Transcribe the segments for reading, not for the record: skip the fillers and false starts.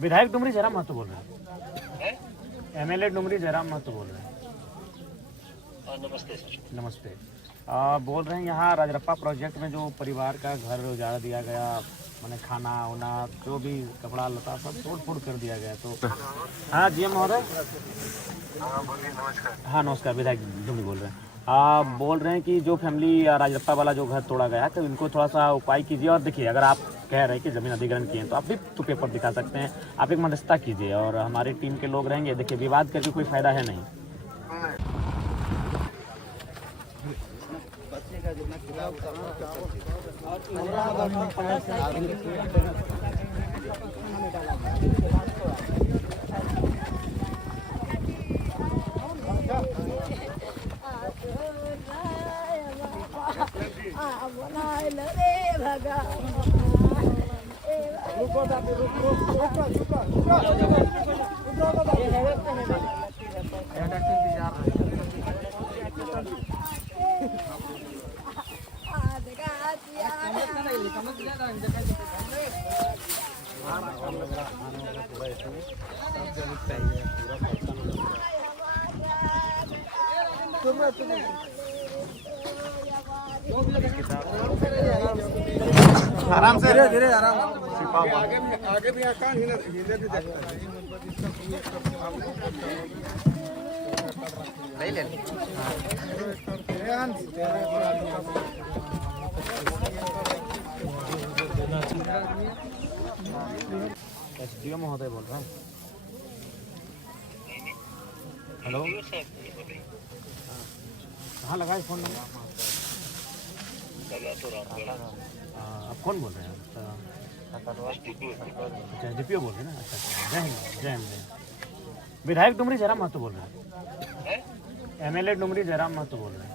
विधायक डुमरी जयराम महतो बोल रहे हैं। एमएलए डुमरी जयराम महतो बोल रहे हैं। नमस्ते सर। नमस्ते। बोल रहे हैं यहाँ राजरप्पा प्रोजेक्ट में जो परिवार का घर उजाड़ दिया गया, मैंने खाना वाना जो भी कपड़ा लता सब तोड़ फोड़ कर दिया गया, तो हाँ जी महोदय। हाँ नमस्कार, विधायक डुमरी बोल रहे हैं। बोल रहे हैं कि जो फैमिली राजरप्पा वाला जो घर तोड़ा गया तो इनको थोड़ा सा उपाय कीजिए। और देखिए, अगर आप कह रहे हैं कि ज़मीन अधिग्रहण किए हैं तो आप भी तो पेपर दिखा सकते हैं, आप एक मध्यस्थता कीजिए और हमारी टीम के लोग रहेंगे। देखिए, विवाद करके कोई फायदा है नहीं। आराम से, धीरे धीरे आराम। आगे भी आकान इधर भी देखता है। ले एसडीओ महोदय बोल रहा हूँ। हेलो, कहाँ लगा है फोन नंबर? आप कौन बोल रहे हैं? अच्छा, डीपीओ बोल रहे हैं ना। अच्छा, जय हिंद, जय हिंद। विधायक डुमरी जयराम महतो बोल रहे हैं। एमएलए डुमरी जयराम महतो बोल रहे हैं।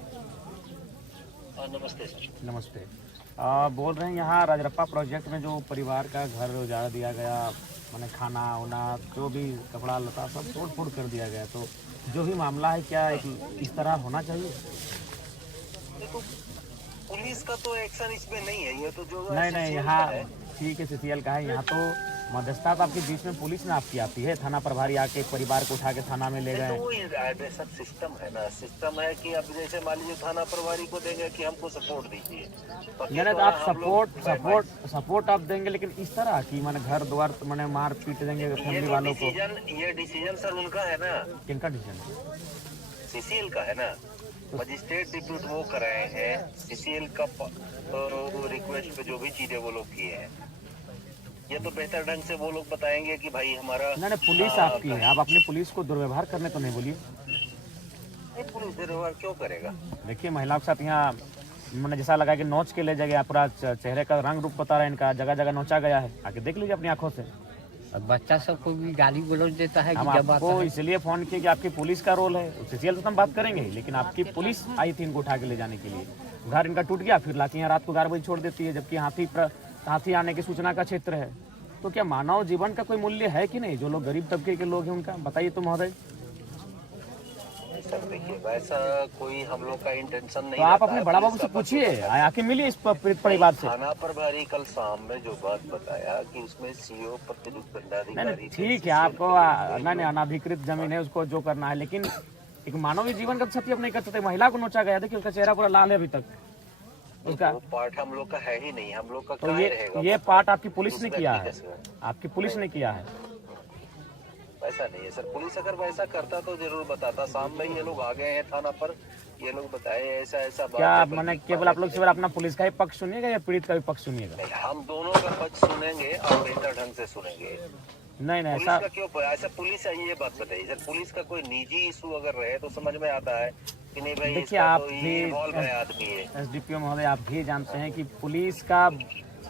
नमस्ते सर। नमस्ते। बोल रहे हैं यहाँ राजरप्पा प्रोजेक्ट में जो परिवार का घर उजाड़ दिया गया, मैंने खाना वाना जो भी कपड़ा लता सब तोड़ फोड़ कर दिया गया, तो जो भी मामला है क्या इस तरह होना चाहिए? देखो, पुलिस का तो एक्शन इसमें नहीं है, ये तो जो नहीं यहाँ ठीक है, सीसीएल का है। यहाँ तो मध्यस्थता तो आपके बीच में पुलिस ने आपकी आती है, थाना प्रभारी आके परिवार को उठा के थाना में ले गए। तो ऐसा सिस्टम है ना, सिस्टम है कि अब जैसे मान लीजिए थाना प्रभारी को देंगे कि हमको सपोर्ट दीजिए, नहीं तो आप सपोर्ट आप देंगे, लेकिन इस तरह की मैंने घर द्वार मैंने मार पीट देंगे फैमिली वालों को। ये डिसीजन सर उनका है ना। किनका डिसीजन? सीसीएल का है ना। मजिस्ट्रेट डिप्यूट वो कराए हैं, सीसीएल का रिक्वेस्ट पे जो भी चीजें वो लोग किए हैं, ये तो बेहतर ढंग से वो लोग बताएंगे कि भाई हमारा। नहीं पुलिस आपकी है, आप अपनी पुलिस को दुर्व्यवहार करने तो नहीं बोलिए। पुलिस दुर्व्यवहार क्यों करेगा? देखिए, महिलाओं के साथ यहाँ मैंने जैसा लगा कि नोच के ले जाएगा, पूरा चेहरे का रंग रूप बता रहा है इनका, जगह जगह नोचा गया है। आके देख लीजिए अपनी आंखों से। बच्चा सबको भी गाली गलौज देता है। हम आपको इसलिए फोन किए कि आपकी पुलिस का रोल है, सीसीएल से हम बात करेंगे, लेकिन आपकी पुलिस आई थी इनको उठा के ले जाने के लिए। घर इनका टूट गया, फिर लाके यहाँ रात को 11 बजे छोड़ देती है, जबकि हाथी आने की सूचना का क्षेत्र है। तो क्या मानव जीवन का कोई मूल्य है कि नहीं? जो लोग गरीब तबके के लोग हैं उनका बताइए तो महोदय। सर देखिए, वैसा कोई हम लोग का इंटेंशन नहीं। तो आप अपने बड़ा बाबू से पूछिए, आके मिलिए इस परिवार से। थाना प्रभारी कल शाम में जो बात बताया कि उसमें सीओ प्रतिनियुक्त दंडाधिकारी। ठीक है, आपको अनाधिकृत जमीन है, उसको जो करना है, लेकिन एक मानवीय जीवन का क्षति आप नहीं कर सकते। महिला को नोचा गया, देखिए उसका चेहरा पूरा लाल है अभी तक। उसका वो पार्ट हम लोग का है ही नहीं, हम लोग का तो ये पार्ट आपकी पुलिस ने किया है, आपकी पुलिस ने किया है। वैसा नहीं है सर, पुलिस अगर वैसा करता तो जरूर बताता। शाम में ये लोग आ गए हैं थाना पर, ये लोग बताए ऐसा ऐसा बात। क्या मैंने केवल आप लोग केवल अपना पुलिस का ही पक्ष सुनिएगा या पीड़ित का भी पक्ष सुनिएगा? हम दोनों का पक्ष सुनेंगे और बेहतर ढंग से सुनेंगे। नहीं ऐसा क्यों ऐसा? पुलिस है, ये बात बताइए सर, पुलिस का कोई निजी इशू अगर रहे तो समझ में आता है कि नहीं भाई। देखिए, आप भी आदमी है एसडीपीओ महोदय, आप भी जानते हैं कि पुलिस का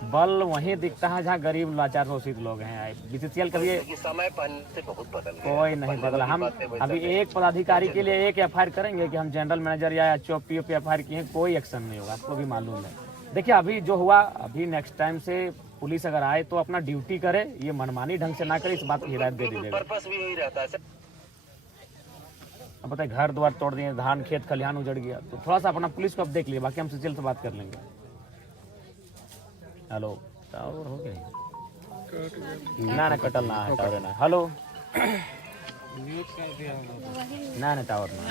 बल वहीं दिखता है जहाँ गरीब लाचार शोषित लोग हैं। बीसीसीएल कभी समय पहले से बहुत बदल गया, कोई नहीं बदला। हम अभी एक पदाधिकारी के लिए एक एफआईआर करेंगे कि हम जनरल मैनेजर या चौपीओ पे एफआईआर किए, कोई एक्शन नहीं होगा, आपको भी मालूम है। देखिए, अभी जो हुआ, अभी नेक्स्ट टाइम से पुलिस अगर आए तो अपना ड्यूटी करे, ये मनमानी ढंग से ना करे, इस बात की हिदायत दे दीजिएगा। पर्पस भी वही रहता है सर। अब बताइए, घर द्वार तोड़ दिए, धान खेत खलिहान उजड़ गया, तो थोड़ा सा अपना पुलिस को अब देख लिए, बाकी हम सीसीएल से बात कर लेंगे। हेलो, और हो गया। ना कटल ना है टावर ना। हेलो ना टावर ना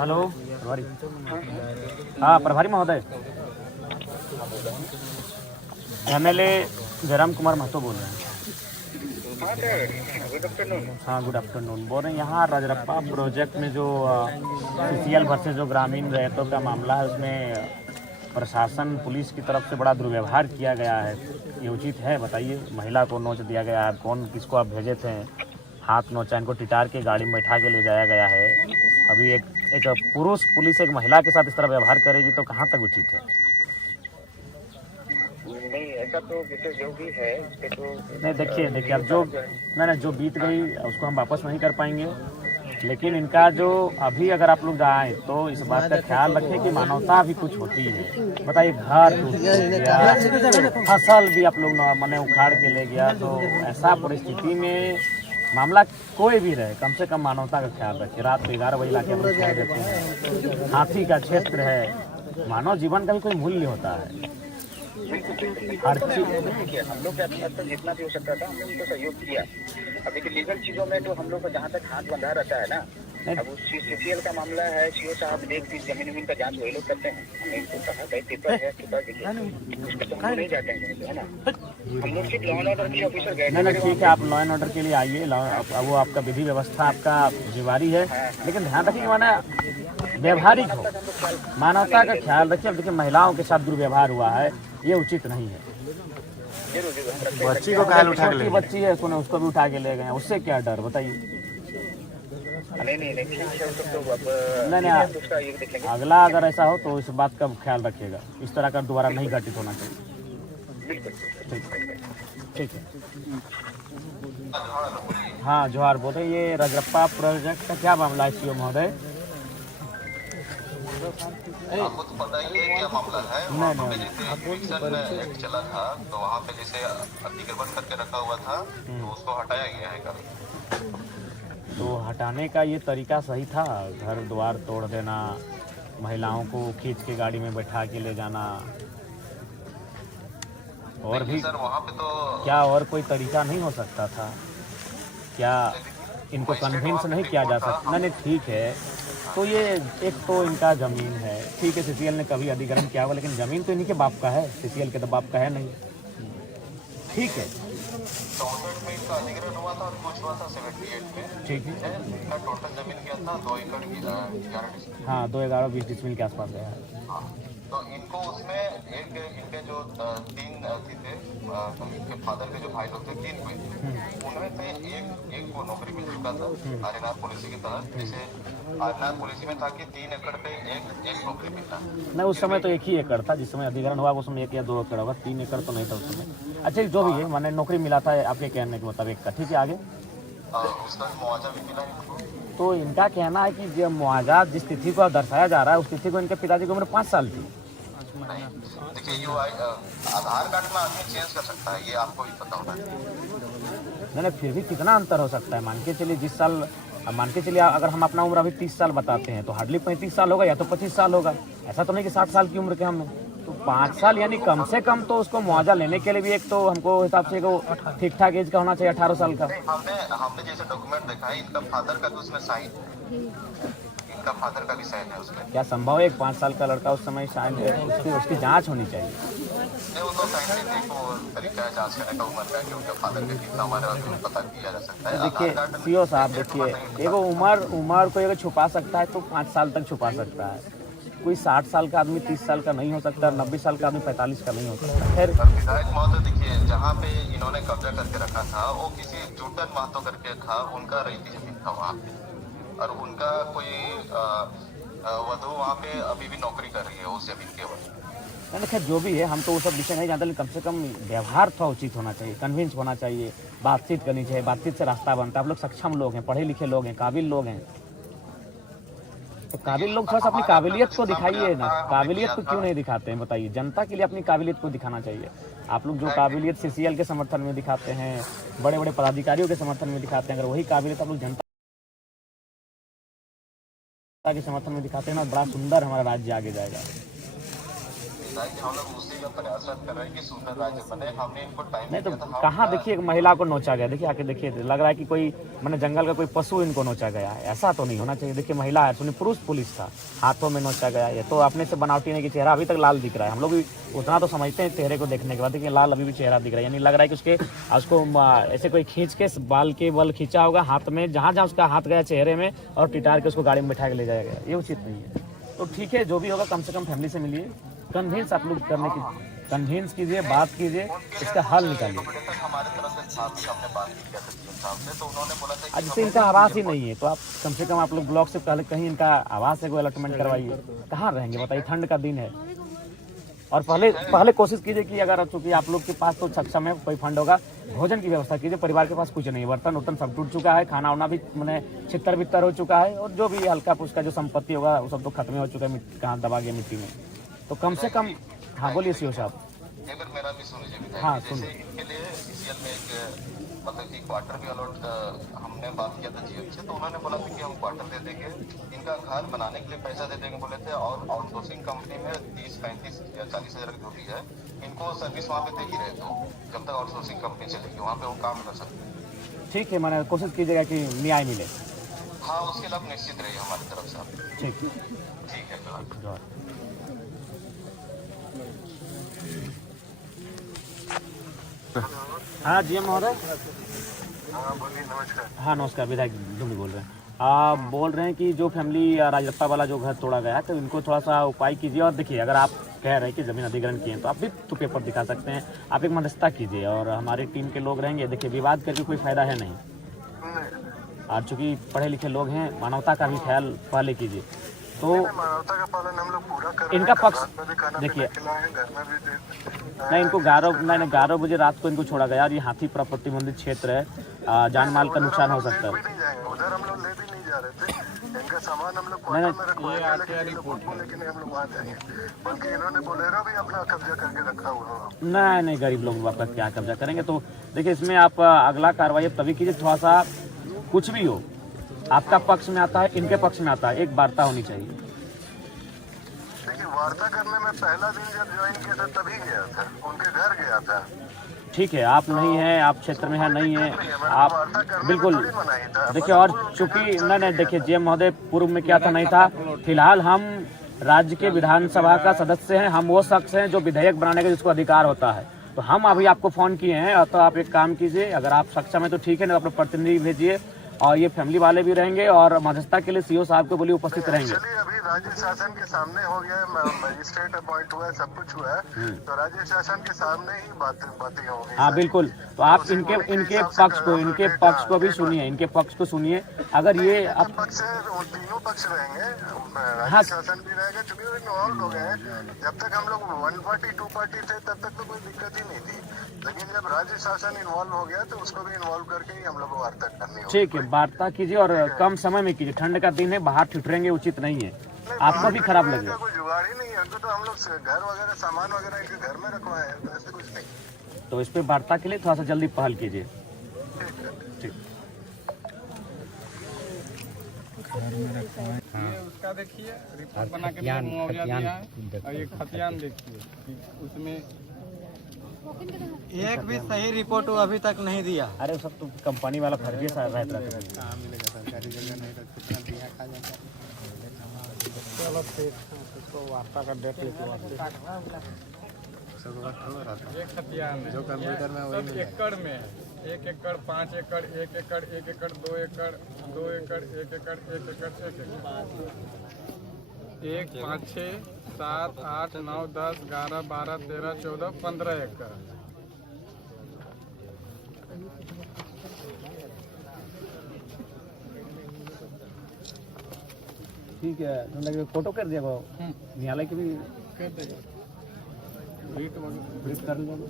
हेलो प्रभारी। हाँ प्रभारी महोदय, MLA जयराम कुमार महतो बोल रहे हैं। हाँ गुड आफ्टरनून। बोल रहे हैं यहाँ राजरप्पा प्रोजेक्ट में जो CCL वर्सेस जो ग्रामीण रैयतों का मामला है, उसमें प्रशासन पुलिस की तरफ से बड़ा दुर्व्यवहार किया गया है, ये उचित है? बताइए। महिला को नोच दिया गया है, कौन किसको आप भेजे थे, हाथ नोचा, इनको टिटार के गाड़ी में बैठा के ले जाया गया है। अभी एक पुरुष पुलिस एक महिला के साथ इस तरह व्यवहार करेगी तो कहाँ तक उचित है? नहीं, ऐसा तो जैसे जो भी है तो नहीं देखिए अब जो बीत गई उसको हम वापस नहीं कर पाएंगे, लेकिन इनका जो अभी अगर आप लोग आए तो इस बात का ख्याल रखें कि मानवता भी कुछ होती है। बताइए, घर टूट गया, फसल भी आप लोग मने उखाड़ के ले गया, तो ऐसा परिस्थिति में मामला कोई भी रहे, कम से कम मानवता का ख्याल रखें। रात को 11 बजे लाके हम लोग छोड़ देते हैं, हाथी का क्षेत्र है, मानव जीवन का भी कोई मूल्य होता है। हर चीज हम लोग के जितना भी हो सकता था हमने उनको सहयोग किया। अभी की लीगल चीजों में तो हम लोग को जहाँ तक हाथ बंधा रहता है ना, अब उस CCL का मामला है, CO साहब देख जमीन का जांच वही लोग करते हैं। हमने इनको कहा भाई पेपर है, पेपर देखिए, उस पर हम नहीं जाते हैं, है ना। हम लोग सिर्फ लॉ एंड ऑर्डर के ऑफिसर गए। नहीं ठीक है, आप लॉ एंड ऑर्डर के लिए आइए, वो आपका विधि व्यवस्था आपका जिम्मेवारी है, लेकिन ध्यान रखिए माना व्यवहारिक हो, मानवता का ख्याल रखिए। अब देखिए महिलाओं के साथ दुर्व्यवहार हुआ है, ये उचित नहीं है। बच्ची को कहा उठा के ले, बच्ची है, उसको भी उठा के ले गए, उससे क्या डर? बताइए। नहीं, अगला अगर ऐसा हो तो इस बात का ख्याल रखिएगा, इस तरह का दोबारा नहीं घटित होना चाहिए। ठीक है। हाँ जोहार। बोले ये राजरप्पा प्रोजेक्ट का क्या मामला है CO महोदय? आपको तो पता ही है क्या मामला है। वहाँ पे जैसे एक्ट चला था तो वहाँ पे जैसे अतिक्रमण करके रखा हुआ था तो उसको हटाया गया है कल। तो हटाने का ये तरीका सही था? घर द्वार तोड़ देना, महिलाओं को खींच के गाड़ी में बैठा के ले जाना, और भी सर वहाँ पे तो क्या और कोई तरीका नहीं हो सकता था क्या? इनको कन्विंस नहीं किया जा सकता? नहीं ठीक है, तो ये एक तो इनका ज़मीन है, ठीक है, CCL ने कभी अधिग्रहण किया हुआ, लेकिन ज़मीन तो इन्हीं के बाप का है, CCL के तो बाप का है नहीं। ठीक है, 64 में इसका अधिग्रहण हुआ था और कुछ हुआ था 78 में। ठीक है, इनका टोटल जमीन क्या था 2 एकड़ 11 डिस्ट्रिक्ट। हाँ 2-11-20 डिसमिल के आसपास गया है। हाँ, तो इनको उसमें एक इनके जो 3 अथी थे, इनके फादर के जो भाई लोग थे, 3 कोई थे, उनमें से एक को नौकरी मिल चुका था आर्यनाथ पॉलिसी के तहत। जैसे आर्यनाथ पॉलिसी में था कि 3 एकड़ पे एक नौकरी मिलता। नहीं, उस समय तो 1 ही एकड़ था, जिस समय अधिग्रहण हुआ उस समय 1 या 2 एकड़ होगा, 3 एकड़ तो नहीं था उस समय। अच्छा जो भी है, मैंने नौकरी मिला था आपके कहने के मुताबिक का। ठीक है, आगे उसका मुआवजा भी मिला इनको। तो इनका कहना है कि जो मुआवजा जिस तिथि को दर्शाया जा रहा है, उस तिथि को इनके पिताजी की उम्र 5 साल थी। देखिए जो आधार कार्ड में आदमी चेंज कर सकता है, ये आपको भी पता होना चाहिए। नहीं, फिर भी कितना अंतर हो सकता है? मान के चलिए जिस साल, मान के चलिए अगर हम अपना उम्र अभी 30 साल बताते हैं तो हार्डली 35 साल होगा या तो 25 साल होगा। ऐसा तो नहीं कि 60 साल की उम्र के हम, तो 5 साल यानी कम से कम तो उसको मुआवजा लेने के लिए भी एक तो हमको हिसाब से ठीक ठाक एज का होना चाहिए, 18 साल का। हमने जैसे डॉक्यूमेंट देखा है, इनका फादर का भी उसमें साइन है, इनका फादर का भी साइन है उसमें। क्या संभव है 5 साल का लड़का उस समय साइन, उसकी जांच होनी चाहिए। नहीं, वो तो साइंटिफिक तरीका है जांच करने का, उम्र का कि उनके फादर के कितना हमारे पास पता किया जा सकता है। देखिए CO साहब, देखिए एगो उम्र को अगर छुपा सकता है तो 5 साल तक छुपा सकता है। कोई 60 साल का आदमी 30 साल का नहीं हो सकता, 90 साल का आदमी 45 का नहीं हो सकता। खैर विधायक महोदय देखिए, जहाँ पे इन्होंने कब्जा करके रखा था वो किसी जूटन महतो करके था, उनका रईती जमीन था वहाँ पे, और उनका कोई वधु वहाँ पे अभी भी नौकरी कर रही है उस जमीन के वजह। मैंने खैर जो भी है, हम तो वो सब विषय नहीं जानते, लेकिन कम से कम व्यवहार थोड़ा उचित होना चाहिए, कन्विंस होना चाहिए, बातचीत करनी चाहिए, बातचीत से रास्ता बनता है। आप लोग सक्षम लोग हैं, पढ़े लिखे लोग हैं, काबिल लोग हैं, तो काबिल लोग थोड़ा सा अपनी काबिलियत को दिखाइए ना। काबिलियत को क्यों नहीं दिखाते हैं बताइए? जनता के लिए अपनी काबिलियत को दिखाना चाहिए। आप लोग जो काबिलियत CCL के समर्थन में दिखाते हैं, बड़े बड़े पदाधिकारियों के समर्थन में दिखाते हैं, अगर वही काबिलियत आप लोग जनता के समर्थन में दिखाते हैं ना, बड़ा सुंदर हमारा राज्य आगे जाएगा। राज्य हम लोग उसी का प्रयासरत कर रहे हैं कि सुंदर राज्य बने। हमने इनको टाइम नहीं तो दिया था, कहाँ देखिए एक महिला को नोचा गया, देखिए आके देखिए, लग रहा है कि कोई मैंने जंगल का कोई पशु इनको नोचा गया है। ऐसा तो नहीं होना चाहिए। देखिए महिला है, सुनिए पुरुष पुलिस था, हाथों में नोचा गया। ये तो अपने से बनावटी नहीं कि चेहरा अभी तक लाल दिख रहा है। हम लोग भी उतना तो समझते हैं चेहरे को देखने के बाद, देखिए लाल अभी भी चेहरा दिख रहा है। यानी लग रहा है कि उसको ऐसे कोई खींच के बाल के बल खींचा होगा हाथ में, जहाँ जहाँ उसका हाथ गया चेहरे में, और टिटार के उसको गाड़ी में बैठा के ले जाया गया। ये उचित नहीं है। तो ठीक है, जो भी होगा कम से कम फैमिली से मिलिए, कन्विंस आप लोग करने की कन्विंस कीजिए, बात कीजिए, इसका हल निकालिए। हमारे तरफ से साहब से हमने बात की साहब से, तो उन्होंने बोला था आज से इनका आवास ही नहीं है, तो आप कम से कम आप लोग ब्लॉक से पहले कहीं इनका आवास है, कोई अलॉटमेंट करवाइए। कहाँ रहेंगे बताइए, ठंड का दिन है। और पहले कोशिश कीजिए कि अगर चूंकि आप लोग के पास तो सक्षम है, कोई फंड होगा, भोजन की व्यवस्था कीजिए। परिवार के पास कुछ नहीं है, बर्तन उर्तन सब टूट चुका है, खाना वाना भी मैंने छितर बितर हो चुका है, और जो भी हल्का फुल्का जो संपत्ति होगा वो सब तो खत्म हो चुका है, कहाँ दबा गया मिट्टी में। तो कम से कम, हाँ बोलिए सीओ साहब। एक बार मेरा भी सुन लीजिए। हाँ जैसे इनके लिए सीएल में एक मतलब कि क्वार्टर भी अलॉट हमने बात किया था जीएम से, तो उन्होंने बोला था कि हम क्वार्टर दे देंगे, इनका घर बनाने के लिए पैसा दे देंगे बोले थे, और आउटसोर्सिंग कंपनी में 30, 35 या 40 हज़ार जो भी है, इनको सर्विस वहाँ पे दे ही रहे थे। जब तक आउटसोर्सिंग कंपनी चलेगी वहाँ पे वो काम कर सकते। ठीक है, मैंने कोशिश कीजिएगा कि न्याय मिले। हाँ, उसके लिए आप निश्चित रहिए हमारी तरफ से आप। ठीक है जवाब। हाँ जी महोदय। हाँ बोलिए, नमस्कार। हाँ नमस्कार, विधायक डुमरी बोल रहे हैं। आप बोल रहे हैं कि जो फैमिली राजरप्पा वाला जो घर तोड़ा गया है, तो इनको थोड़ा सा उपाय कीजिए। और देखिए, अगर आप कह रहे हैं कि ज़मीन अधिग्रहण किए हैं, तो आप भी तो पेपर दिखा सकते हैं। आप एक मध्यस्थता कीजिए, और हमारी टीम के लोग रहेंगे। देखिए, विवाद करके कोई फायदा है नहीं, और चूँकि पढ़े लिखे लोग हैं, मानवता का भी ख्याल पहले कीजिए। तो मानवता का पालन हम लोग पूरा कर रहे हैं। इनका पक्ष देखिए, नहीं इनको 11 बजे रात को इनको छोड़ा गया, और ये हाथी प्रतिबंधित क्षेत्र है, जान माल का नुकसान हो सकता है। उधर हम लोग ले भी नहीं जा रहे थे, इनका सामान हम लोग नहीं लेकिन हम लोग वहाँ जाएंगे, बल्कि इन्होंने बोलेरो भी अपना कब्जा करके रखा हुआ। नहीं, गरीब लोग आपका क्या कब्जा करेंगे। तो देखिए, इसमें आप अगला कार्रवाई तभी कीजिए, थोड़ा सा कुछ भी हो, आपका पक्ष में आता है, इनके पक्ष में आता है, एक वार्ता होनी चाहिए। देखिए, वार्ता करने में पहला दिन जब ज्वाइन किया था तभी गया था, उनके घर गया था। ठीक है, आप नहीं हैं, आप क्षेत्र में है नहीं है, आप बिल्कुल देखिए। और चूंकि नहीं देखिए, जेएम महोदय पूर्व में क्या था नहीं था। फिलहाल हम राज्य के विधानसभा का सदस्य हैं, हम वो शख्स हैं जो विधेयक बनाने का जिसको अधिकार होता है। तो हम अभी आपको फोन किए हैं, और तो आप एक काम कीजिए, अगर आप सक्षम है तो ठीक है, नहीं अपने प्रतिनिधि भेजिए, और ये फैमिली वाले भी रहेंगे, और मध्यस्थता के लिए सीओ साहब को बोलिए उपस्थित रहेंगे। अभी राज्य शासन के सामने हो गया है, मजिस्ट्रेट अपॉइंट हुआ है, सब कुछ हुआ है, तो राज्य शासन के सामने ही बातें होंगी। हाँ बिल्कुल। तो आप इनके पक्ष को भी सुनिए, इनके पक्ष को सुनिए। अगर ये पक्ष तीनों पक्ष रहेंगे, राज्य शासन भी रहेगा, क्योंकि वो इन्वॉल्व हो गए हैं। जब तक हम लोग 1 पार्टी 2 पार्टी थे, तब तक तो कोई दिक्कत ही नहीं थी, लेकिन जब राज्य शासन इन्वॉल्व हो गया तो उसको भी इन्वॉल्व करके ही हम लोग को वार्ता करनी होगी। ठीक है, वार्ता कीजिए, और कम समय में कीजिए। ठंड का दिन है, बाहर ठिठुरेंगे उचित नहीं है, आपको भी खराब लगेगा। कोई जुगाड़ ही नहीं है, तो हम लोग घर वगैरह सामान वगैरह इनके घर में रखवाए हैं, तो ऐसे कुछ नहीं। तो इस पे वार्ता के लिए थोड़ा सा जल्दी पहल कीजिए। ठीक। उसका देखिए रिपोर्ट बना के मुआवजा दिया है, और ये खतियान देखिए, उसमें एक भी सही रिपोर्ट वो अभी तक नहीं दिया। अरे सब तो कंपनी वाला फर्जी सा रहता है। कहाँ मिलेगा, सरकारी जगह नहीं तो कितना दिया खा जाता है। चलो ठीक, उसको वार्ता का डेट लिखवा एक खतियान जो कंप्यूटर में सब एकड़ में 1 एकड़ 5 एकड़ 1 एकड़ 1 एकड़ 2 एकड़ 2 एकड़ 1 एकड़ 1 एकड़ 1 1 5 6 7 8 9 10 11 12 13 14 15 एकड़। ठीक है, फोटो कर दिया न्यायालय के भी कर देगा, ब्रीफ कर लीजिए,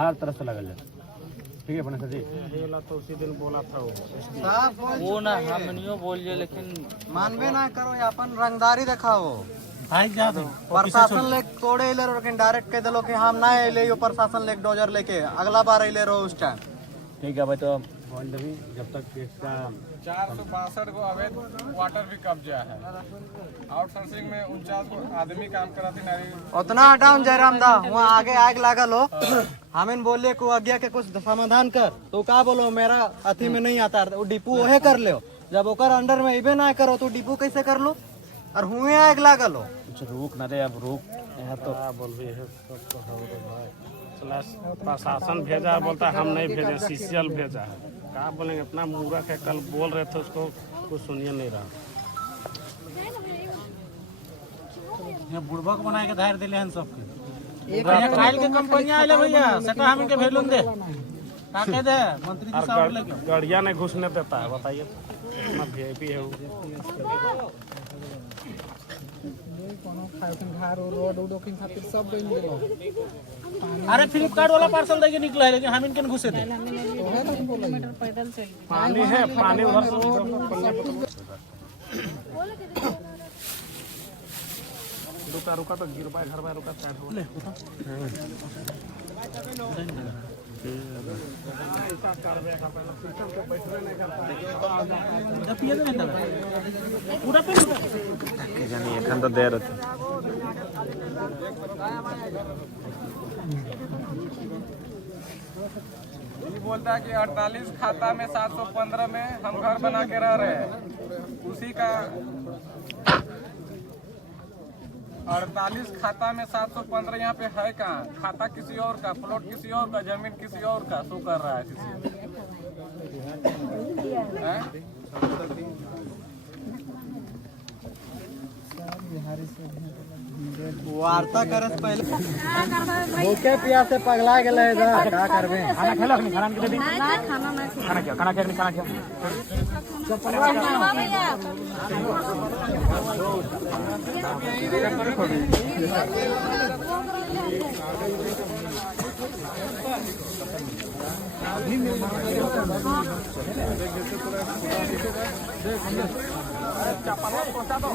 हर तरफ से लगल जाए। ठीक है बने जी, तो उसी दिन बोला था वो ना हम नहीं बोलिए, लेकिन मानबे ना करो, अपन रंगदारी दिखाओ। प्रशासन ले तोड़े ले लेकिन डायरेक्ट कह दिलो कि हम ना ले, प्रशासन ले डोजर लेके अगला बार ले रहो उस टाइम। ठीक है भाई, तो होल्ड भी जब तक इसका 462 को अवैध वाटर भी कब्जा है। आउटसोर्सिंग में 49 को आदमी काम कराती नारी। उतना हटाओ जयराम दा, वहाँ आगे आग लागल हो। हमें बोले को आज्ञा के कुछ समाधान कर, तो का बोलो मेरा अथी में नहीं आता, वो डिपू वहे कर ले। जब ओकर अंडर में इबे ना करो तो डिपू कैसे कर लो, और हुए आग लागल हो। कुछ रुक ना रे, अब रुक। यहाँ तो बोलबी है सब तो हो भाई प्रशासन भेजा, बोलता हम नहीं भेजे, सीसीएल भेजा है। क्या बोलेंगे, इतना मूर्ख है। कल बोल रहे थे उसको, कुछ सुनिए नहीं रहा। बुड़बक बना के धार दिले हैं सबके। खाइल के कंपनी आइले भैया, सेटा हम इनके भेलून दे का कह दे मंत्री जी साहब लेके गड़िया नहीं घुसने देता है, बताइए इतना वीआईपी है वो। अरे फ्लिपकार्ट वाला पार्सल देके निकला है, लेकिन हम इनके घुसे थे। पानी है, पानी उधर से रुका रुका तो गिर पाए घर में, रुका साइड हो ले पूरा पे जानी एखन तो दे रहे ये बोलता है कि 48 खाता में 715 में हम घर बना के रह रहे हैं। उसी का 48 खाता में 715 यहाँ पे है कहाँ? खाता किसी और का, प्लॉट किसी और का, जमीन किसी और का शो कर रहा है किसी। वार्ता करे से पहले भूखे प्यास से पगला गए का करबे। खाना खेला नहीं, खाना दे दी। खाना क्या, खाना क्या नहीं, खाना क्या। पहुंचा दो।